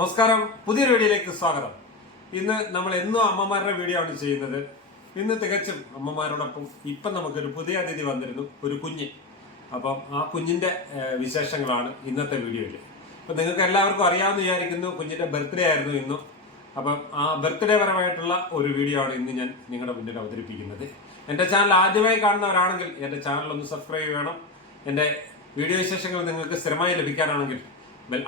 നമസ്കാരം, പുതിയൊരു വീഡിയോയിലേക്ക് സ്വാഗതം. ഇന്ന് നമ്മൾ എന്നും അമ്മമാരുടെ വീഡിയോ ആണ് ചെയ്യുന്നത്. ഇന്ന് തികച്ചും അമ്മമാരോടൊപ്പം ഇപ്പം നമുക്കൊരു പുതിയ അതിഥി വന്നിരുന്നു, ഒരു കുഞ്ഞ്. അപ്പം ആ കുഞ്ഞിന്റെ വിശേഷങ്ങളാണ് ഇന്നത്തെ വീഡിയോയിൽ. അപ്പം നിങ്ങൾക്ക് എല്ലാവർക്കും അറിയാമെന്ന് വിചാരിക്കുന്നു, കുഞ്ഞിന്റെ ബർത്ത്ഡേ ആയിരുന്നു ഇന്നും. അപ്പം ആ ബർത്ത്ഡേ പരമായിട്ടുള്ള ഒരു വീഡിയോ ആണ് ഇന്ന് ഞാൻ നിങ്ങളുടെ മുന്നിൽ അവതരിപ്പിക്കുന്നത്. എൻ്റെ ചാനൽ ആദ്യമായി കാണുന്നവരാണെങ്കിൽ എൻ്റെ ചാനൽ ഒന്ന് സബ്സ്ക്രൈബ് ചെയ്യണം. എൻ്റെ വീഡിയോ വിശേഷങ്ങൾ നിങ്ങൾക്ക് സ്ഥിരമായി ലഭിക്കാനാണെങ്കിൽ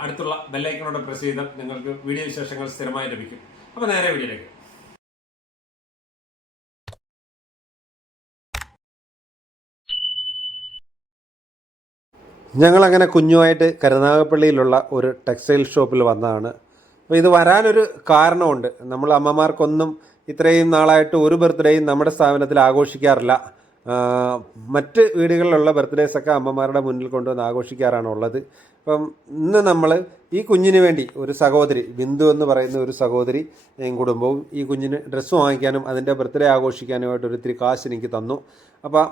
അടുത്തുള്ള ബെല്ലൈക്കണോടെ പ്രസ് ചെയ്താൽ നിങ്ങൾക്ക് വീഡിയോ വിശേഷങ്ങൾ സ്ഥിരമായി ലഭിക്കും. അപ്പോൾ നേരെ വീഡിയോയിലേക്ക്. ഞങ്ങളങ്ങനെ കുഞ്ഞുമായിട്ട് കരുനാഗപ്പള്ളിയിലുള്ള ഒരു ടെക്സ്റ്റൈൽ ഷോപ്പിൽ വന്നതാണ്. അപ്പോൾ ഇത് വരാനൊരു കാരണമുണ്ട്. നമ്മൾ അമ്മമാർക്കൊന്നും ഇത്രയും നാളായിട്ട് ഒരു ബർത്ത്ഡേയും നമ്മുടെ സ്ഥാപനത്തിൽ ആഘോഷിക്കാറില്ല. മറ്റ് വീടുകളിലുള്ള ബർത്ത്ഡേസൊക്കെ അമ്മമാരുടെ മുന്നിൽ കൊണ്ടുവന്ന് ആഘോഷിക്കാറാണുള്ളത്. അപ്പം ഇന്ന് നമ്മൾ ഈ കുഞ്ഞിന് വേണ്ടി ഒരു സഹോദരി, ബിന്ദു എന്ന് പറയുന്ന ഒരു സഹോദരി കുടുംബവും ഈ കുഞ്ഞിന് ഡ്രസ്സ് വാങ്ങിക്കാനും അതിൻ്റെ ബർത്ത്ഡേ ആഘോഷിക്കാനുമായിട്ട് ഒരിത്തിരി കാശ് എനിക്ക് തന്നു. അപ്പോൾ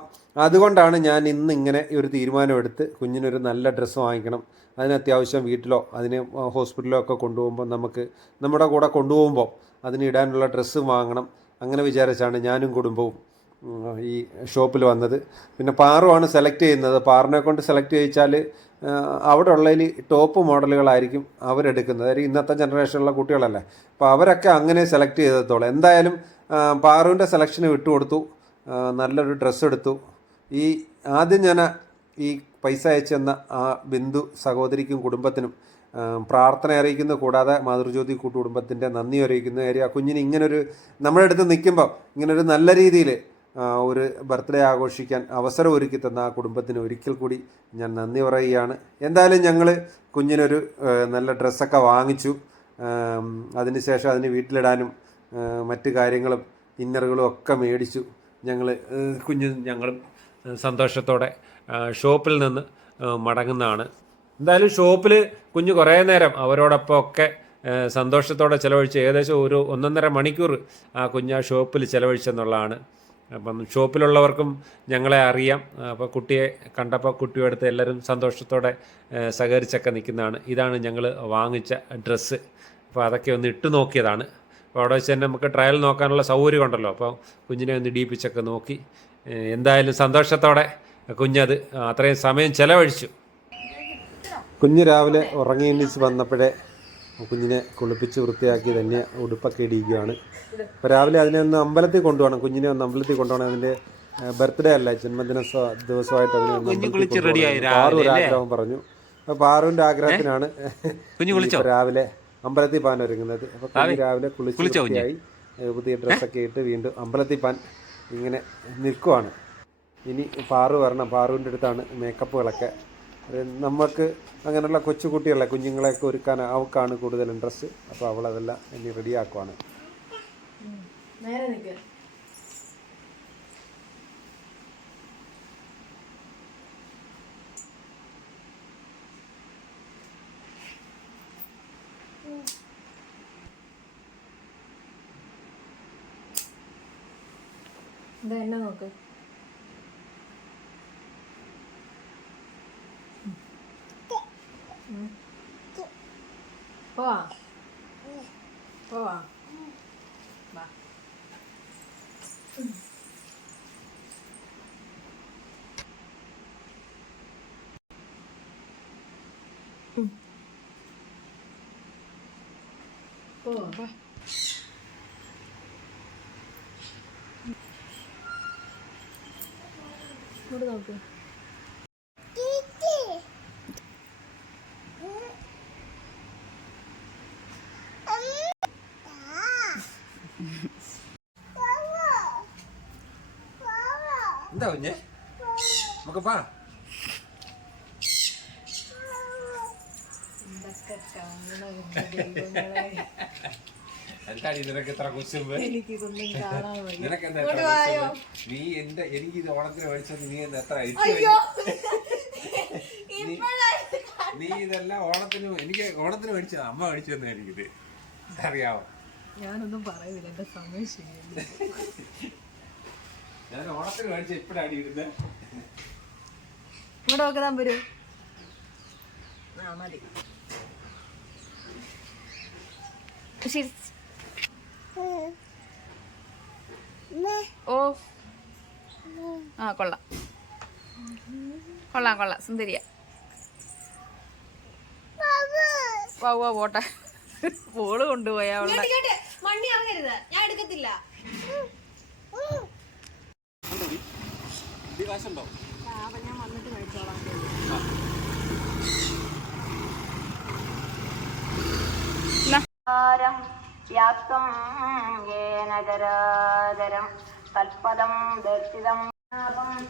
അതുകൊണ്ടാണ് ഞാൻ ഇന്ന് ഇങ്ങനെ ഒരു തീരുമാനമെടുത്ത് കുഞ്ഞിനൊരു നല്ല ഡ്രസ്സ് വാങ്ങിക്കണം. അതിന് അത്യാവശ്യം വീട്ടിലോ അതിന് ഹോസ്പിറ്റലിലോ ഒക്കെ കൊണ്ടുപോകുമ്പോൾ നമുക്ക് നമ്മുടെ കൂടെ കൊണ്ടുപോകുമ്പോൾ അതിന് ഇടാനുള്ള ഡ്രസ്സ് വാങ്ങണം. അങ്ങനെ വിചാരിച്ചാണ് ഞാനും കുടുംബവും ഈ ഷോപ്പിൽ വന്നത്. പിന്നെ പാറുവാണ് സെലക്ട് ചെയ്യുന്നത്. പാറിനെ കൊണ്ട് സെലക്ട് ചെയ്യിച്ചാൽ അവിടെ ഉള്ളതിൽ ടോപ്പ് മോഡലുകളായിരിക്കും അവരെടുക്കുന്നത്. അതായത് ഇന്നത്തെ ജനറേഷനിലുള്ള കുട്ടികളല്ലേ, അപ്പോൾ അവരൊക്കെ അങ്ങനെ സെലക്ട് ചെയ്തത്തോളം. എന്തായാലും പാറുവിൻ്റെ സെലക്ഷന് വിട്ടുകൊടുത്തു. നല്ലൊരു ഡ്രസ്സ് എടുത്തു. ഈ ആദ്യം ഞാൻ ഈ പൈസ അയച്ചെന്ന ആ ബിന്ദു സഹോദരിക്കും കുടുംബത്തിനും പ്രാർത്ഥന അറിയിക്കുന്നു. കൂടാതെ മാതൃജ്യോതി കൂട്ടുകുടുംബത്തിൻ്റെ നന്ദി അറിയിക്കുന്നു. കാര്യം ആ കുഞ്ഞിന് ഇങ്ങനൊരു നമ്മുടെ അടുത്ത് നിൽക്കുമ്പോൾ ഇങ്ങനൊരു നല്ല രീതിയിൽ ഒരു ബർത്ത്ഡേ ആഘോഷിക്കാൻ അവസരം ഒരുക്കി തന്ന ആ കുടുംബത്തിന് ഒരിക്കൽ കൂടി ഞാൻ നന്ദി പറയുകയാണ്. എന്തായാലും ഞങ്ങൾ കുഞ്ഞിനൊരു നല്ല ഡ്രസ്സൊക്കെ വാങ്ങിച്ചു. അതിനുശേഷം അതിന് വീട്ടിലിടാനും മറ്റു കാര്യങ്ങളും ഇന്നറുകളും ഒക്കെ മേടിച്ചു. ഞങ്ങളും സന്തോഷത്തോടെ ഷോപ്പിൽ നിന്ന് മടങ്ങുന്നതാണ്. എന്തായാലും ഷോപ്പിൽ കുഞ്ഞ് കുറേ നേരം അവരോടൊപ്പം ഒക്കെ സന്തോഷത്തോടെ ചിലവഴിച്ച് ഏകദേശം ഒരു 1.5 മണിക്കൂർ ആ കുഞ്ഞ് ആ ഷോപ്പിൽ ചിലവഴിച്ചെന്നുള്ളതാണ്. അപ്പം ഷോപ്പിലുള്ളവർക്കും ഞങ്ങളെ അറിയാം. അപ്പോൾ കുട്ടിയെ കണ്ടപ്പോൾ കുട്ടിയെടുത്ത് എല്ലാവരും സന്തോഷത്തോടെ സഹകരിച്ചൊക്കെ നിൽക്കുന്നതാണ്. ഇതാണ് ഞങ്ങൾ വാങ്ങിച്ച ഡ്രസ്സ്. അപ്പോൾ അതൊക്കെ ഒന്ന് ഇട്ട് നോക്കിയതാണ്. അപ്പോൾ അവിടെ വെച്ച് തന്നെ നമുക്ക് ട്രയൽ നോക്കാനുള്ള സൗകര്യം ഉണ്ടല്ലോ. അപ്പോൾ കുഞ്ഞിനെ ഒന്ന് ഇടിയിപ്പിച്ചൊക്കെ നോക്കി. എന്തായാലും സന്തോഷത്തോടെ കുഞ്ഞത് അത്രയും സമയം ചിലവഴിച്ചു. കുഞ്ഞ് രാവിലെ ഉറങ്ങി എണീച്ച് വന്നപ്പോഴേ കുഞ്ഞിനെ കുളിപ്പിച്ച് വൃത്തിയാക്കി തന്നെ ഉടുപ്പൊക്കെ ഇടിയിക്കുകയാണ്. അപ്പോൾ രാവിലെ അതിനെ ഒന്ന് അമ്പലത്തിൽ കൊണ്ടുപോകണം. കുഞ്ഞിനെ ഒന്ന് അമ്പലത്തിൽ കൊണ്ടുപോകണം. അതിൻ്റെ ബർത്ത്ഡേ അല്ല, ജന്മദിന ദിവസമായിട്ട് അതിന് പാറു ഒരു ആഗ്രഹം പറഞ്ഞു. അപ്പോൾ പാറുവിൻ്റെ ആഗ്രഹത്തിനാണ് രാവിലെ അമ്പലത്തിൽ പാൻ ഒരുങ്ങുന്നത്. അപ്പോൾ കുഞ്ഞ് രാവിലെ കുളിച്ച് വൃത്തിയായി പുതിയ ഡ്രസ്സൊക്കെ ഇട്ട് വീണ്ടും അമ്പലത്തിൽ പാൻ ഇങ്ങനെ നിൽക്കുവാണ്. ഇനി പാറു വരണം. പാറുവിൻ്റെ അടുത്താണ് മേക്കപ്പുകളൊക്കെ. നമുക്ക് അങ്ങനെയുള്ള കൊച്ചുകുട്ടികളെ കുഞ്ഞുങ്ങളെയൊക്കെ ഒരുക്കാൻ അവൾക്കാണ് കൂടുതൽ ഇൻട്രസ്റ്റ്. അപ്പോൾ അവളതെല്ലാം ഇനി റെഡിയാക്കുവാണ്. എന്നെ നോക്ക്. പോവാ പോവാ വാ. പോവാ ഇങ്ങോട്ട് നോക്ക്. എന്താ കുഞ്ഞേ, നമുക്ക് പാ. എന്താടി നിനക്ക് ഇത്ര കുശുമ്പ്? നീ എന്റെ എനിക്കിത് ഓണത്തിന് മേടിച്ചത് നീ എത്ര നീ ഇതെല്ലാം ഓണത്തിന് മേടിച്ചത് അമ്മ മേടിച്ചു തന്നെ എനിക്കിത് അറിയാവോ. ഞാനൊന്നും പറയുന്നില്ല, എന്റെ സമയം ശരിയല്ല. ഞാൻ ഓണത്തിന് മേടിച്ച ഇപ്പഴാണ് ഇരുന്നത്. ഇങ്ങോട്ട് നോക്കാൻ വരൂ. മതി. ഓ ആ കൊള്ളാം കൊള്ളാം കൊള്ളാം സുന്ദരിയ വാ പോട്ടെ പോള് കൊണ്ടുപോയാ അവളുടെ മണ്ണി ഇറങ്ങരുത്, ഞാൻ എടുക്കത്തില്ല. ഞാൻ വന്നിട്ട് കഴിച്ചോളാം. വ്യാപ്തം യേന ചരാചരം തൽപദം ദർശിതം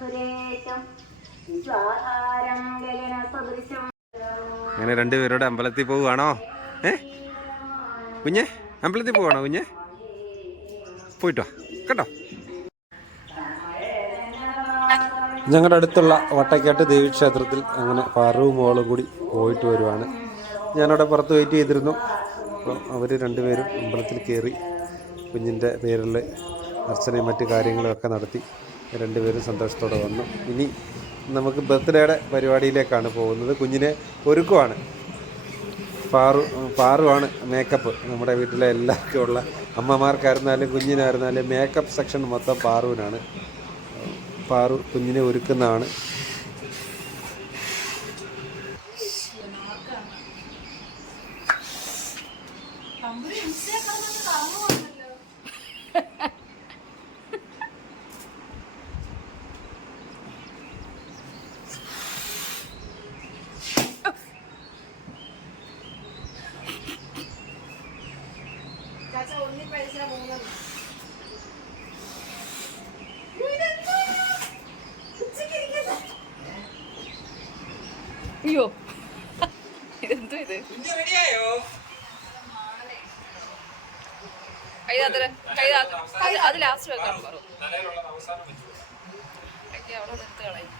സുരേശം വിശ്വാധാരം ഗഗന സദൃശം. അങ്ങനെ രണ്ടുപേരോട് അമ്പലത്തിൽ പോവുകയാണോ? കുഞ്ഞെ അമ്പലത്തിൽ പോവാണോ കുഞ്ഞെ? പോയിട്ടോ കേട്ടോ. ഞങ്ങളുടെ അടുത്തുള്ള വട്ടക്കാട്ട് ദേവീക്ഷേത്രത്തിൽ അങ്ങനെ പാറവും മോളും കൂടി പോയിട്ട് വരുവാണ്. ഞാനവിടെ പുറത്ത് വെയിറ്റ് ചെയ്തിരുന്നു. അപ്പോൾ അവർ രണ്ടുപേരും അമ്പലത്തിൽ കയറി കുഞ്ഞിൻ്റെ പേരിൽ അർച്ചനയും മറ്റു കാര്യങ്ങളും ഒക്കെ നടത്തി രണ്ടുപേരും സന്തോഷത്തോടെ വന്നു. ഇനി നമുക്ക് ബർത്ത്ഡേയുടെ പരിപാടിയിലേക്കാണ് പോകുന്നത്. കുഞ്ഞിനെ ഒരുക്കുവാണ്. പാറുവാണ് മേക്കപ്പ്. നമ്മുടെ വീട്ടിലെ എല്ലാവർക്കും ഉള്ള അമ്മമാർക്കായിരുന്നാലും കുഞ്ഞിനായിരുന്നാലും മേക്കപ്പ് സെക്ഷൻ മൊത്തം പാറുവിനാണ്. പാറു കുഞ്ഞിനെ ഒരുക്കുന്നതാണ്. അയ്യോ ഇതെന്തോ ഇത് അത് ലാസ്റ്റ് വെക്കാൻ പറഞ്ഞു. അവിടെ നിർത്ത് കളയും.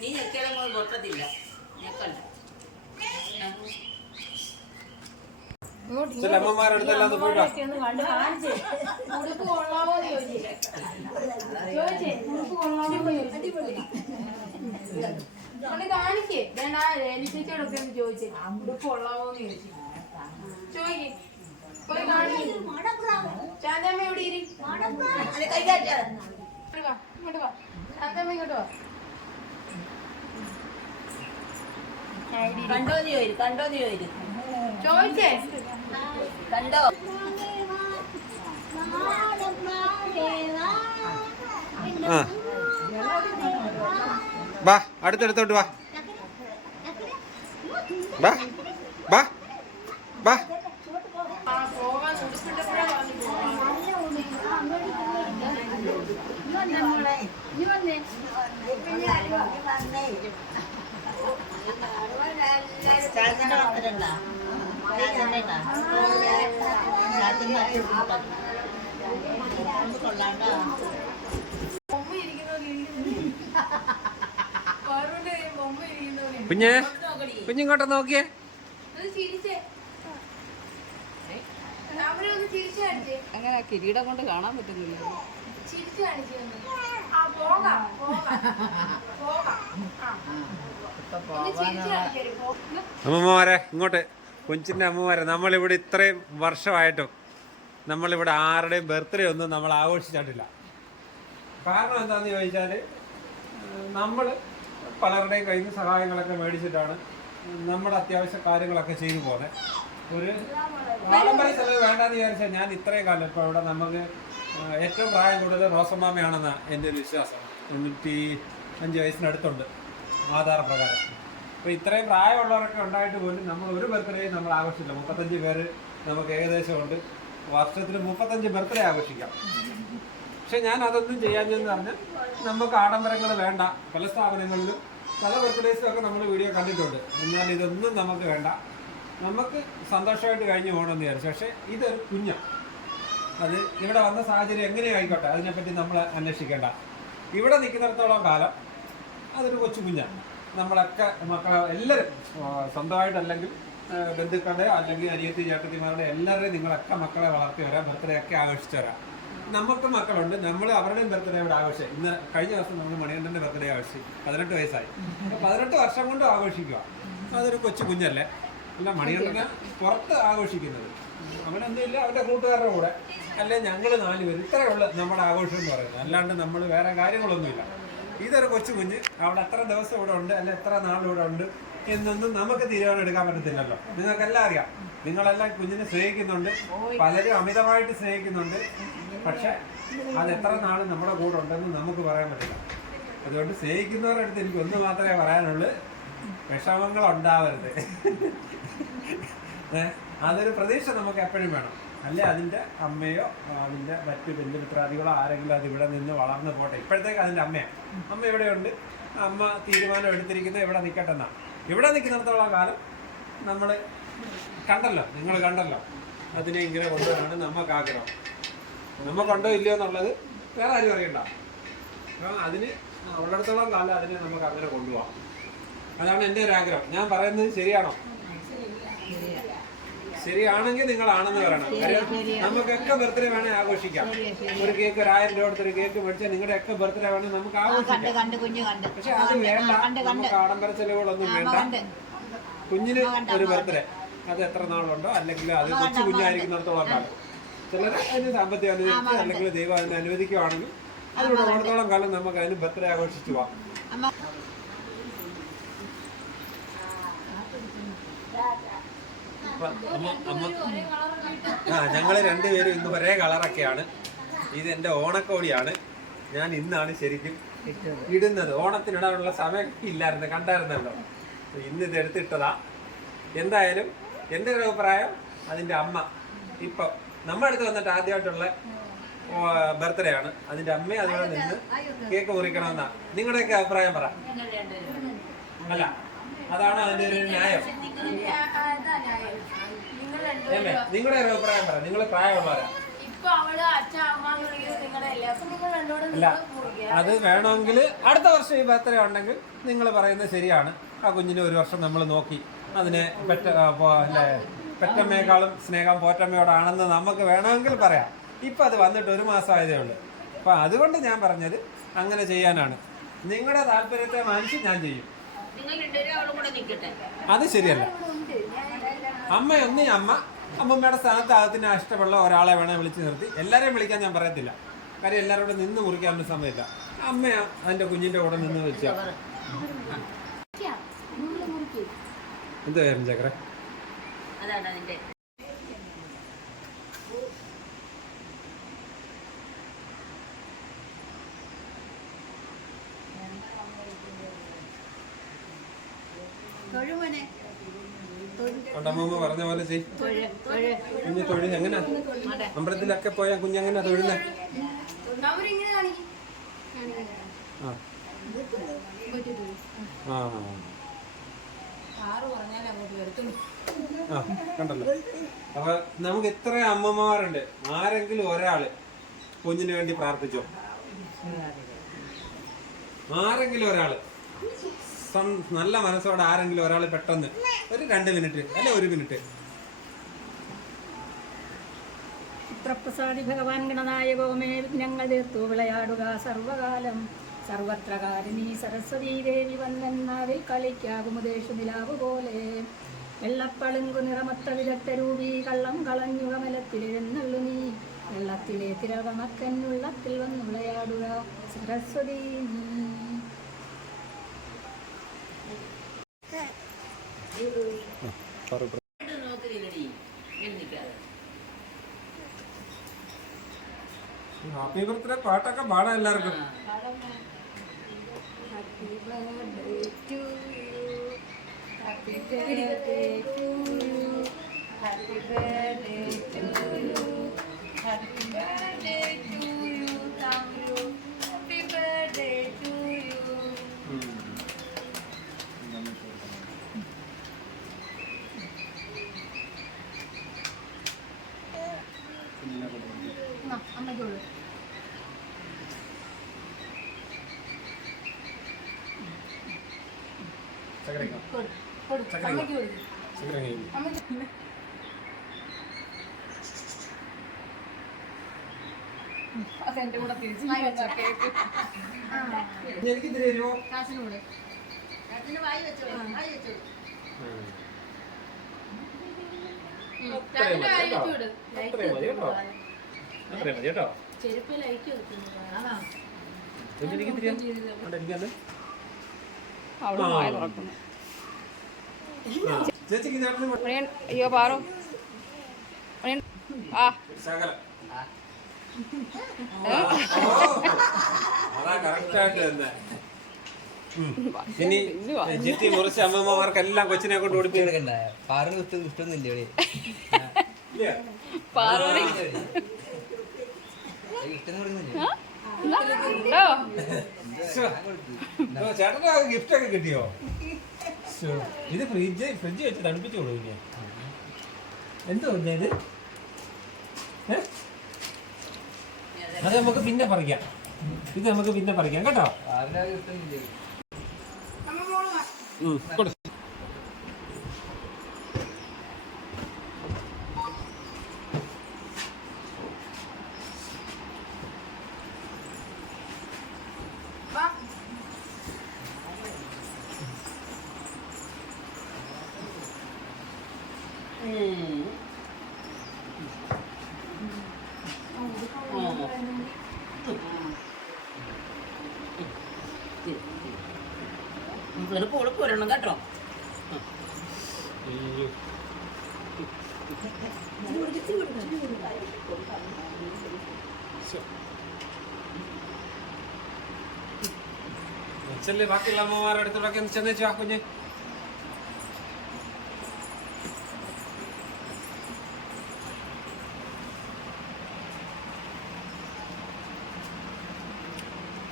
നീ ഞെക്കിയാലും പൊട്ടത്തില്ല. ഞെക്കണ്ട. അമ്മമാരടുത്തെല്ലാം പോയിട്ടോ. ഉടുപ്പ് കൊള്ളാമോ ചോദിച്ചേ, ഉടുപ്പ് കൊള്ളാമോ കൊണ്ട് കാണിക്കേ. വേണ്ട രേണിച്ചോടൊക്കെ ഒന്ന് ചോദിച്ചേ ഉടുപ്പ് കൊള്ളാമോന്ന് ചോദിച്ചു. ചോദിക്കേ പോയി കാണിക്കേ. ശാന്തമ്മ എവിടെ ഇരി? ഇങ്ങോട്ട് വാ ശാന്തമ്മ, ഇങ്ങോട്ട് വാ. കണ്ടോന്ന് ചോദിച്ചു ചോദിച്ചേ കണ്ടോ? വാ അടുത്തടുത്തോട്ട് വാ. വാ വാ വാ. പോകാൻ ഉടുപ്പിട്ടപ്പോഴേ പറഞ്ഞു കുഞ്ഞേ കുഞ്ഞിങ്ങോട്ട് നോക്കിയേ. അങ്ങനെ കിരീടം കൊണ്ട് കാണാൻ പറ്റുന്നില്ല. അമ്മമാരെ ഇങ്ങോട്ട്. കൊച്ചിൻ്റെ അമ്മമാരെ, നമ്മളിവിടെ ഇത്രയും വർഷമായിട്ടും നമ്മളിവിടെ ആരുടെയും ബർത്ത്ഡേ ഒന്നും നമ്മൾ ആഘോഷിച്ചിട്ടില്ല. കാരണം എന്താണെന്ന് ചോദിച്ചാൽ നമ്മൾ പലരുടെയും കയ്യിൽ നിന്ന് സഹായങ്ങളൊക്കെ മേടിച്ചിട്ടാണ് നമ്മുടെ അത്യാവശ്യ കാര്യങ്ങളൊക്കെ ചെയ്തു പോകുന്നത്. ഒരു ആഡംബര ചെലവ് വേണ്ടാന്ന് വിചാരിച്ചാൽ ഞാൻ ഇത്രയും കാലം ഇപ്പോൾ ഇവിടെ നമുക്ക് ഏറ്റവും പ്രായം കൂടുതൽ റോസമ്മാമയാണെന്നാണ് എൻ്റെ ഒരു വിശ്വാസം. 95 വയസ്സിനടുത്തുണ്ട് ആധാർ പ്രകാരം. അപ്പോൾ ഇത്രയും പ്രായമുള്ളവരൊക്കെ ഉണ്ടായിട്ട് പോലും നമ്മൾ ഒരു ബർത്ത്ഡേയും നമ്മൾ ആഘോഷിച്ചില്ല. 35 പേര് നമുക്ക് ഏകദേശം ഉണ്ട്. വർഷത്തിൽ 35 ബർത്ത്ഡേ ആഘോഷിക്കാം. പക്ഷെ ഞാൻ അതൊന്നും ചെയ്യാഞ്ഞെന്ന് പറഞ്ഞാൽ നമുക്ക് ആഡംബരങ്ങൾ വേണ്ട. പല സ്ഥാപനങ്ങളിലും പല ബർത്ത്ഡേസും ഒക്കെ നമ്മൾ വീഡിയോ കണ്ടിട്ടുണ്ട്. എന്നാൽ ഇതൊന്നും നമുക്ക് വേണ്ട. നമുക്ക് സന്തോഷമായിട്ട് കഴിഞ്ഞ് പോകണമെന്ന് വിചാരിച്ചു. പക്ഷേ ഇതൊരു കുഞ്ഞാണ്. അത് ഇവിടെ വന്ന സാഹചര്യം എങ്ങനെ ആയിക്കോട്ടെ, അതിനെപ്പറ്റി നമ്മൾ അന്വേഷിക്കേണ്ട. ഇവിടെ നിൽക്കുന്നിടത്തോളം കാലം അതൊരു കൊച്ചു കുഞ്ഞാണ്. നമ്മളൊക്കെ മക്കളെ എല്ലാവരും സ്വന്തമായിട്ടല്ലെങ്കിൽ ബന്ധുക്കളുടെ അല്ലെങ്കിൽ അനിയത്തി ചേട്ടത്തിമാരുടെ എല്ലാവരുടെയും നിങ്ങളൊക്കെ മക്കളെ വളർത്തി വരാം, ബർത്ത്ഡേ ഒക്കെ ആഘോഷിച്ച് വരാം. നമുക്ക് മക്കളുണ്ട്, നമ്മൾ അവരുടെയും ബർത്ത്ഡേ ഇവിടെ ആഘോഷിച്ചു. ഇന്ന് കഴിഞ്ഞ ദിവസം നമ്മൾ മണികണ്ഠൻ്റെ ബർത്ത്ഡേ ആഘോഷിച്ചു. 18 വയസ്സായി. 18 വർഷം കൊണ്ട് ആഘോഷിക്കുക. അതൊരു കൊച്ചു കുഞ്ഞല്ലേ. അല്ല, മണികണ്ഠനെ പുറത്ത് ആഘോഷിക്കുന്നത് അവനെന്തില്ല, അവൻ്റെ കൂട്ടുകാരുടെ കൂടെ അല്ലെ ഞങ്ങൾ 4 പേര്, ഇത്രയേ ഉള്ളൂ നമ്മുടെ ആഘോഷം എന്ന് പറയുന്നത്. അല്ലാണ്ട് നമ്മൾ വേറെ കാര്യങ്ങളൊന്നുമില്ല. ഇതൊരു കൊച്ചു കുഞ്ഞ് അവിടെ എത്ര ദിവസം ഇവിടെ ഉണ്ട് അല്ലെ എത്ര നാളിവിടെ ഉണ്ട് എന്നൊന്നും നമുക്ക് തീരുമാനം എടുക്കാൻ പറ്റത്തില്ലല്ലോ. നിങ്ങൾക്കെല്ലാം അറിയാം, നിങ്ങളെല്ലാം കുഞ്ഞിനെ സ്നേഹിക്കുന്നുണ്ട്, പലരും അമിതമായിട്ട് സ്നേഹിക്കുന്നുണ്ട്. പക്ഷെ അത് എത്ര നാൾ നമ്മുടെ കൂടെ ഉണ്ടെന്ന് നമുക്ക് പറയാൻ പറ്റില്ല. അതുകൊണ്ട് സ്നേഹിക്കുന്നവരുടെ അടുത്ത് എനിക്ക് ഒന്ന് മാത്രമേ പറയാനുള്ളൂ, വിഷമങ്ങൾ ഉണ്ടാവരുത്. അതൊരു പ്രതീക്ഷ നമുക്ക് എപ്പോഴും വേണം. അല്ലെ അതിൻ്റെ അമ്മയോ അതിൻ്റെ മറ്റ് ബന്ധുമിത്രാദികളോ ആരെങ്കിലും അത് ഇവിടെ നിന്ന് വളർന്നു പോട്ടെ. ഇപ്പോഴത്തേക്ക് അതിൻ്റെ അമ്മയാണ്. അമ്മ ഇവിടെയുണ്ട്, അമ്മ തീരുമാനം എടുത്തിരിക്കുന്നത് ഇവിടെ നിൽക്കട്ടെ എന്നാണ്. ഇവിടെ നിൽക്കുന്നിടത്തോളം കാലം നമ്മൾ കണ്ടല്ലോ, നിങ്ങൾ കണ്ടല്ലോ, അതിനെ ഇങ്ങനെ കൊണ്ടുവരാണ് നമുക്ക് ആഗ്രഹം. നമുക്കുണ്ടോ ഇല്ലയോ എന്നുള്ളത് വേറെ ആരും അറിയണ്ട. അപ്പം അതിന് ഉള്ളിടത്തോളം കാലം അതിനെ നമുക്ക് അങ്ങനെ കൊണ്ടുപോകാം. അതാണ് എൻ്റെ ഒരു ആഗ്രഹം. ഞാൻ പറയുന്നത് ശരിയാണോ? ശരിയാണെങ്കിൽ നിങ്ങളാണെന്ന് പറയണം. കാര്യം നമുക്കൊക്കെ ബർത്ത്ഡേ വേണേൽ ആഘോഷിക്കാം. ഒരു കേക്ക് 1000 രൂപ കൊടുത്തൊരു കേക്ക് മേടിച്ചാൽ നിങ്ങളുടെയൊക്കെ ബർത്ത്ഡേ വേണേൽ നമുക്ക് ആഘോഷിക്കാം. പക്ഷെ അത് വേണ്ട, നമുക്ക് ആഡംബര ചെലവുകളൊന്നും വേണ്ട. കുഞ്ഞിന് ഒരു ബർത്ത്ഡേ അത് എത്ര നാളുണ്ടോ, അല്ലെങ്കിൽ അത് കൊച്ചു കുഞ്ഞായിരിക്കുന്നിടത്തോളം കാലം. ചിലർ അതിന് സാമ്പത്തികം അനുവദിച്ച് അല്ലെങ്കിൽ ദൈവം അതിനെ അനുവദിക്കുകയാണെങ്കിൽ അതിലൂടെ ഉള്ളിടത്തോളം കാലം നമുക്ക് അതിന് ബർത്ത്ഡേ ആഘോഷിച്ചു പോവാം. ഞങ്ങൾ രണ്ടുപേരും ഇന്ന് ഒരേ കളറൊക്കെയാണ്. ഇത് എൻ്റെ ഓണക്കോടിയാണ്. ഞാൻ ഇന്നാണ് ശരിക്കും ഇടുന്നത്. ഓണത്തിനിടാനുള്ള സമയം ഇല്ലായിരുന്നു, കണ്ടായിരുന്നല്ലോ. ഇന്ന് ഇത് എടുത്തിട്ടതാ. എന്തായാലും എൻ്റെ ഒരു അഭിപ്രായം, അതിൻ്റെ അമ്മ ഇപ്പം നമ്മുടെ അടുത്ത് വന്നിട്ട് ആദ്യമായിട്ടുള്ള ബർത്ത്ഡേ ആണ്. അതിൻ്റെ അമ്മയെ അതുപോലെ നിന്ന് കേക്ക് മുറിക്കണമെന്നാ. നിങ്ങളുടെയൊക്കെ അഭിപ്രായം പറ. അല്ല, അതാണ് അതിൻ്റെ ഒരു ന്യായം. നിങ്ങളുടെ ഒരു അഭിപ്രായം പറ. നിങ്ങൾ പ്രായമുള്ളവരാ. അല്ല, അത് വേണമെങ്കിൽ അടുത്ത വർഷം ഈ ബർത്ത്ഡേ ഉണ്ടെങ്കിൽ നിങ്ങൾ പറയുന്നത് ശരിയാണ്. ആ കുഞ്ഞിനെ ഒരു വർഷം നമ്മൾ നോക്കി അതിനെ പെറ്റമ്മയെക്കാളും സ്നേഹം പോറ്റമ്മയോടാണെന്ന് നമുക്ക് വേണമെങ്കിൽ പറയാം. ഇപ്പം അത് വന്നിട്ട് 1 മാസമായതേ ഉള്ളൂ. അപ്പം അതുകൊണ്ട് ഞാൻ പറഞ്ഞത് അങ്ങനെ ചെയ്യാനാണ്. നിങ്ങളുടെ താല്പര്യത്തെ മാനിച്ച് ഞാൻ ചെയ്യും. അത് ശരിയല്ല. അമ്മമ്മയുടെ സ്ഥാനത്ത് അതിന് ഇഷ്ടമുള്ള ഒരാളെ വേണേൽ വിളിച്ച് നിർത്തി. എല്ലാവരെയും വിളിക്കാൻ ഞാൻ പറയത്തില്ല. കാര്യം എല്ലാവരോടും നിന്ന് മുറിക്കാൻ സമയമില്ല. അമ്മയാ അതിൻ്റെ കുഞ്ഞിൻ്റെ കൂടെ നിന്ന് വെച്ചാൽ എന്തായാലും ചക്കര അതാണ് അതിന്റെ അമ്മ പറഞ്ഞ പോലെ ചെയ്. കുഞ്ഞ് തൊഴിൽ എങ്ങനാ? അമ്പലത്തിലൊക്കെ പോയാൽ കുഞ്ഞെങ്ങനാ തൊഴുന്നേ? കണ്ടല്ലോ. അപ്പൊ നമുക്ക് ഇത്ര അമ്മമാരുണ്ട്. ആരെങ്കിലും ഒരാള് കുഞ്ഞിന് വേണ്ടി പ്രാർത്ഥിച്ചോ? ആരെങ്കിലും ഒരാള് നല്ല മനസ്സോടെ ആരെങ്കിലും ഒരാൾ പെട്ടെന്ന് ഒരു 2 മിനിറ്റ് അല്ലെ 1 മിനിറ്റ്. ചിത്രപ്രസാദി ഭഗവാൻ ഗണനായകോമേ വിഘ്നങ്ങൾ തീർത്തു വിളയാടുക സർവകാലം സർവത്രകാരിണി സരസ്വതീ ദേവി വന്നെന്നാവിൽ കളിക്കാകുമുദേശു നിലാവ് പോലെ വെള്ളപ്പളുങ്കു നിറമത്ത വിദഗ്ധ രൂപീ കള്ളം കളഞ്ഞു കമലത്തിലെഴുന്നള്ളു നീ വെള്ളത്തിലെ തിരകമക്കന്നുള്ളത്തിൽ വന്നു വിളയാടുക സരസ്വതീ നീ. ഹാപ്പി ബർത്ത്ഡേ പാട്ടൊക്കെ പാടാം എല്ലാവർക്കും. Happy birthday to you. Happy birthday to you. Happy birthday to you. Happy birthday to you, Tamru. Happy birthday to you. അമ്മയ്ക്ക് കൊടുക്കും. അമ്മയ്ക്ക് കൊടുക്കും. അമ്മയ്ക്ക് അതെന്റെ കൂടെ തിരിച്ചു കേക്ക്. എനിക്ക് തരുമോ? കാശിനോട് അതിന് വായി വെച്ചോളൂ, വായി വെച്ചോളൂ. ചാച്ചന്റെ കൈ വെച്ച് വിട്. അത്രയും മതി കേട്ടോ, അത്രയും മതി കേട്ടോ. ചെരുപ്പ് ലൈക്ക് വെക്കുന്നു. അതാ എനിക്ക് തിരിയാൻ എനിക്കത് അവിടെ വായ തുറക്കുന്നു. ചേച്ചിക്ക് ചേട്ടന് മണിയൻ, അയ്യോ പാറു മണിയൻ. ആ ശകലം അതാ കറക്റ്റായിട്ട് തന്നെ. ഇനി ജിത്തി മുറിച്ച് അമ്മമ്മമാർക്കെല്ലാം കൊച്ചിനെ കൊണ്ട് ഓടിപ്പിച്ചെടുക്കണ്ട. പാറിന് ഇഷ്ടമൊന്നുമില്ല ഇവിടെ പാറു ഇഷ്ടം കൊടുക്കുന്നില്ല. ഉണ്ടോ? ചേട്ടന് ഗിഫ്റ്റ് ഒക്കെ കിട്ടിയോ? ഇത് ഫ്രിഡ്ജ് വെച്ച് തണുപ്പിച്ചു കൊടുക്കില്ല. എന്തോ ഇത് അത് നമുക്ക് പിന്നെ പറിക്കാം. ഇത് നമുക്ക് പിന്നെ പറിക്കാം കേട്ടോ. പാറിന് ഇഷ്ടമൊന്നുമില്ല. അമ്മ മോള് വാ. കൊടു. വാ. വെറുപ്പ് ഉളുപ്പ് വരണം കേട്ടോ. ചെല്ലേ ബാക്കിയുള്ള അമ്മമാരുടെ അടുത്തോടൊക്കെ ചെന്നേച്ചു ആ കുഞ്ഞ്.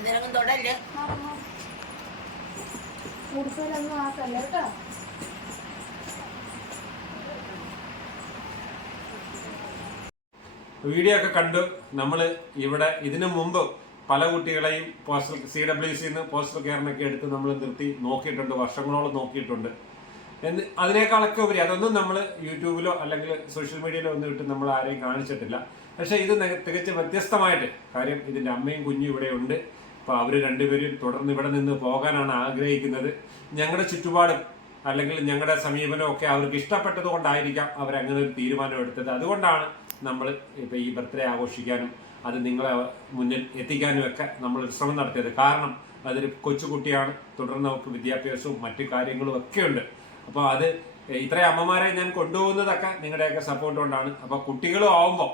നിനക്കും തൊടല്ലേ. ഉടുപ്പിലൊന്നും ആക്കല്ല കേട്ടോ. വീഡിയോ ഒക്കെ കണ്ടു. നമ്മൾ ഇവിടെ ഇതിനു മുമ്പ് പല കുട്ടികളെയും പോസ്റ്റൽ CWC പോസ്റ്റൽ കെയറിനൊക്കെ എടുത്ത് നമ്മൾ നിർത്തി നോക്കിയിട്ടുണ്ട്, വർഷങ്ങളോളം നോക്കിയിട്ടുണ്ട്. അതിനേക്കാളൊക്കെ ഉപരി അതൊന്നും നമ്മൾ യൂട്യൂബിലോ അല്ലെങ്കിൽ സോഷ്യൽ മീഡിയയിലോ ഒന്നും ഇട്ട് നമ്മൾ ആരെയും കാണിച്ചിട്ടില്ല. പക്ഷെ ഇത് തികച്ച് വ്യത്യസ്തമായിട്ട്, കാര്യം ഇതിന്റെ അമ്മയും കുഞ്ഞും ഇവിടെ ഉണ്ട്. അപ്പൊ അവര് രണ്ടുപേരും തുടർന്ന് ഇവിടെ നിന്ന് പോകാനാണ് ആഗ്രഹിക്കുന്നത്. ഞങ്ങളുടെ ചുറ്റുപാടും അല്ലെങ്കിൽ ഞങ്ങളുടെ സമീപനവും ഒക്കെ അവർക്ക് ഇഷ്ടപ്പെട്ടത് കൊണ്ടായിരിക്കാം അവരങ്ങനെ ഒരു തീരുമാനം എടുത്തത്. അതുകൊണ്ടാണ് നമ്മൾ ഇപ്പൊ ഈ ബർത്ത്ഡേ ആഘോഷിക്കാനും അത് നിങ്ങളെ മുന്നിൽ എത്തിക്കാനും ഒക്കെ നമ്മളൊരു ശ്രമം നടത്തിയത്. കാരണം അതൊരു കൊച്ചുകുട്ടിയാണ്, തുടർന്ന് അവർക്ക് വിദ്യാഭ്യാസവും മറ്റു കാര്യങ്ങളും ഒക്കെ ഉണ്ട്. അപ്പോൾ അത് ഇത്രയും അമ്മമാരെ ഞാൻ കൊണ്ടുപോകുന്നതൊക്കെ നിങ്ങളുടെയൊക്കെ സപ്പോർട്ട് കൊണ്ടാണ്. അപ്പോൾ കുട്ടികളും ആവുമ്പോൾ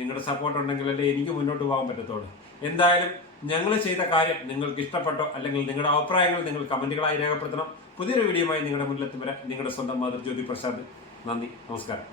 നിങ്ങളുടെ സപ്പോർട്ട് ഉണ്ടെങ്കിലല്ലേ എനിക്ക് മുന്നോട്ട് പോകാൻ പറ്റത്തുള്ളൂ. എന്തായാലും ഞങ്ങൾ ചെയ്ത കാര്യം നിങ്ങൾക്ക് ഇഷ്ടപ്പെട്ടോ അല്ലെങ്കിൽ നിങ്ങളുടെ അഭിപ്രായങ്ങൾ നിങ്ങൾ കമന്റുകളായി രേഖപ്പെടുത്തണം. പുതിയൊരു വീഡിയോയുമായി നിങ്ങളുടെ മുന്നിലെത്തും വരെ നിങ്ങളുടെ സ്വന്തം മാതൃ ജ്യോതി പ്രസാദ്. നന്ദി, നമസ്കാരം.